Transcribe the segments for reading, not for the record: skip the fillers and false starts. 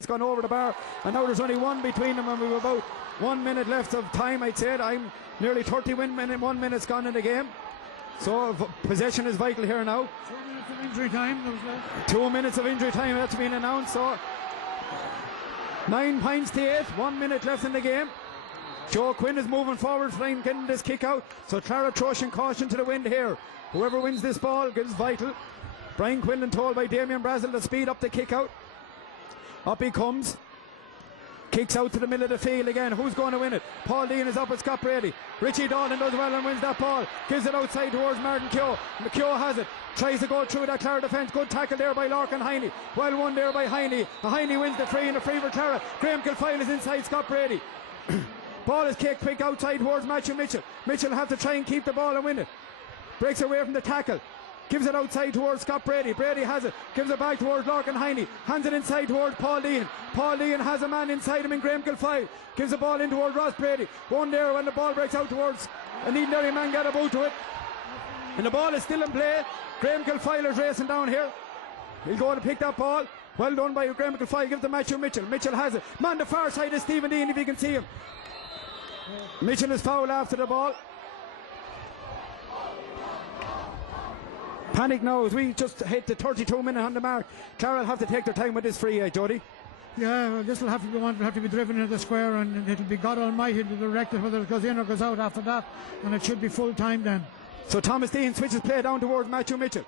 It's gone over the bar, and now there's only one between them, and we've about 1 minute left of time. I'd say I'm nearly 1 minute's gone in the game, so possession is vital here now. 2 minutes of injury time. 2 minutes of injury time, that's been announced. So 9 points to 8, 1 minute left in the game. Joe Quinn is moving forward, trying getting this kick out. So Clara throwing caution to the wind here. Whoever wins this ball is vital. Brian Quinlan told by Damien Brazel to speed up the kick out. Up he comes. Kicks out to the middle of the field again. Who's going to win it? Paul Dean is up with Scott Brady. Richie Dalton does well and wins that ball. Gives it outside towards Martin Keogh. Keogh has it. Tries to go through that Clara defence. Good tackle there by Larkin Heine. Well won there by Heine. Heine wins the free, and the free for Clara. Graham Kilfile is inside Scott Brady. Ball is kicked quick outside towards Matthew Mitchell. Mitchell will have to try and keep the ball and win it. Breaks away from the tackle. Gives it outside towards Scott Brady. Brady has it. Gives it back towards Larkin Heine. Hands it inside towards Paul Dean. Paul Dean has a man inside him in Graham Kilfile. Gives the ball in towards Ross Brady. One there when the ball breaks out towards an Edenderry man got about to it. And the ball is still in play. Graham Kilfile is racing down here. He'll go to pick that ball. Well done by Graham Kilfile. Give it to Matthew Mitchell. Mitchell has it. Man, the far side is Stephen Dean if you can see him. Mitchell is fouled after the ball. Panic now as we just hit the 32 minute on the mark. Clara will have to take their time with this free, Jody. Yeah, well, this will have to go on, have to be driven into the square, and it'll be God Almighty to direct it whether it goes in or goes out after that, and it should be full time then. So Thomas Dean switches play down towards Matthew Mitchell.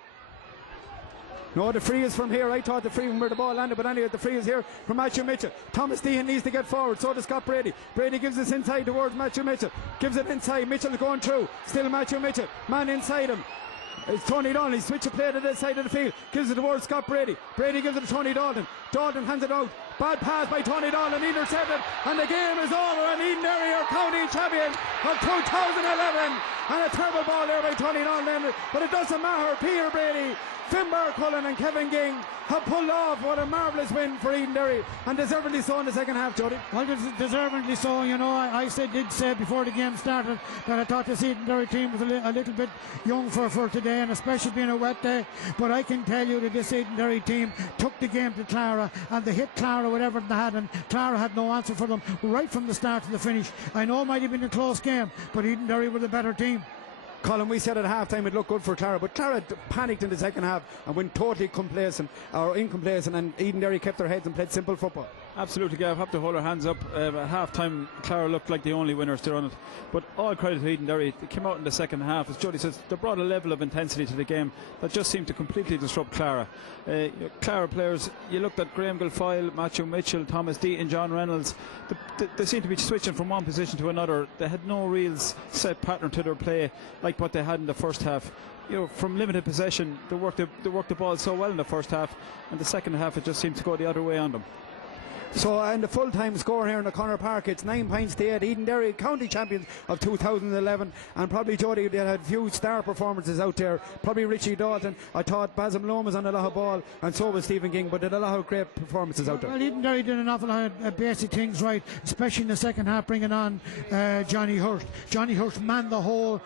No, the free is from here. I thought the free from where the ball landed, but anyway, the free is here from Matthew Mitchell. Thomas Dean needs to get forward, so does Scott Brady. Brady gives this inside towards Matthew Mitchell. Gives it inside. Mitchell is going through. Still Matthew Mitchell. Man inside him. It's Tony Dalton. He switches play to the side of the field. Gives it towards Scott Brady. Brady gives it to Tony Dalton. Dalton hands it out. Bad pass by Tony Dalton. Intercepted. And the game is over. And Edenderry are county champion of 2011. And a terrible ball there by Tony Dalton. But it doesn't matter. Peter Brady, Finbar Cullen and Kevin Ging have pulled off what a marvellous win for Edenderry, and deservedly so in the second half, Jody. Well, deservedly so. You know, I did say before the game started that I thought this Edenderry team was a little bit young for today, and especially being a wet day. But I can tell you that this Edenderry team took the game to Clara, and they hit Clara with everything they had, and Clara had no answer for them right from the start to the finish. I know it might have been a close game, but Edenderry were the better team. Colin, we said at half time it looked good for Clara, but Clara panicked in the second half and went totally complacent or incomplacent, and Edenderry kept their heads and played simple football. Absolutely, Gav. Have to hold our hands up. At half time, Clara looked like the only winners there on it. But all credit to Edenderry. They came out in the second half, as Jody says, they brought a level of intensity to the game that just seemed to completely disrupt Clara. Clara players, you looked at Graham Gilfoyle, Matthew Mitchell, Thomas Deaton, John Reynolds. They seemed to be switching from one position to another. They had no real set pattern to their play like what they had in the first half. You know, from limited possession, they worked the ball so well in the first half, and the second half it just seemed to go the other way on them. So in the full-time score here in the Conor Park, it's 9 points to 8. Edenderry county champions of 2011, and probably, Jody, they had a few star performances out there. Probably Richie Dalton. I thought Basil Malone was on a lot of ball, and so was Stephen King, but did a lot of great performances out there. Well, Edenderry did an awful lot of basic things right, especially in the second half, bringing on Johnny Hurst. Johnny Hurst manned the whole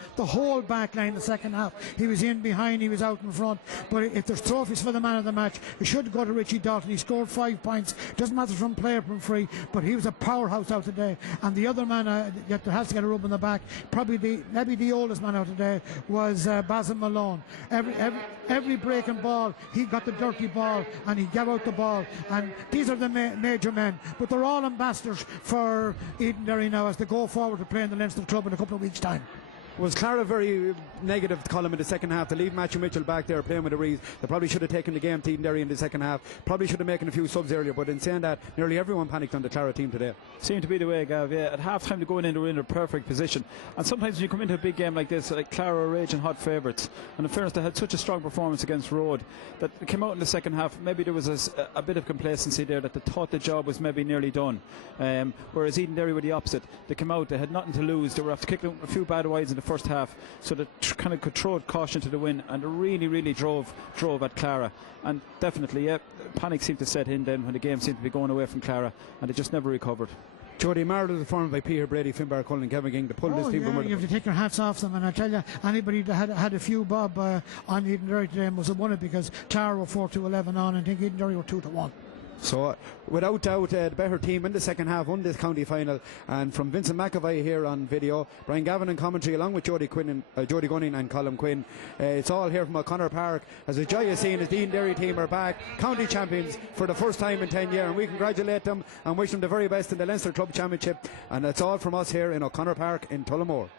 back line the second half. He was in behind, he was out in front. But if there's trophies for the man of the match, it should go to Richie Dalton. He scored 5 points. Doesn't matter from player from free, but he was a powerhouse out today. And the other man that has to get a rub on the back, probably maybe the oldest man out today, was Basil Malone. Every breaking ball, he got the dirty ball and he gave out the ball. And these are the major men, but they're all ambassadors for Edenderry now as they go forward to play in the Leinster Club in a couple of weeks' time. Was Clara very negative column in the second half to leave Matthew Mitchell back there playing with the Rees? They probably should have taken the game to Edenderry in the second half. Probably should have making a few subs earlier, but in saying that, nearly everyone panicked on the Clara team today. Seemed to be the way, Gav. Yeah, at half time to go in, they're in a perfect position. And sometimes when you come into a big game like this, like Clara are raging hot favourites. And in fairness, they had such a strong performance against Road that they came out in the second half. Maybe there was a bit of complacency there, that they thought the job was maybe nearly done. Whereas Edenderry were the opposite. They came out, they had nothing to lose. They were after kicking a few bad wides in the first half. So they kind of could throw caution to the wind, and they really drove at Clara. And definitely, yeah, panic seemed to set in then when the game seemed to be going away from Clara, and they just never recovered. Jody, marvellous performance by Peter Brady, Finbar Cullen and Kevin King to pull this team from. You have to take your hats off them, and I tell you, anybody that had a few bob on Edenderry today must have won it, because Clara were 4-11 on, and I think Edenderry were 2-1. So, without doubt, the better team in the second half won this county final. And from Vincent McAvoy here on video, Brian Gavin in commentary, along with Jody Gunning and Colin Quinn. It's all here from O'Connor Park. As a joyous scene, as the Edenderry team are back, county champions for the first time in 10 years. And we congratulate them and wish them the very best in the Leinster Club Championship. And that's all from us here in O'Connor Park in Tullamore.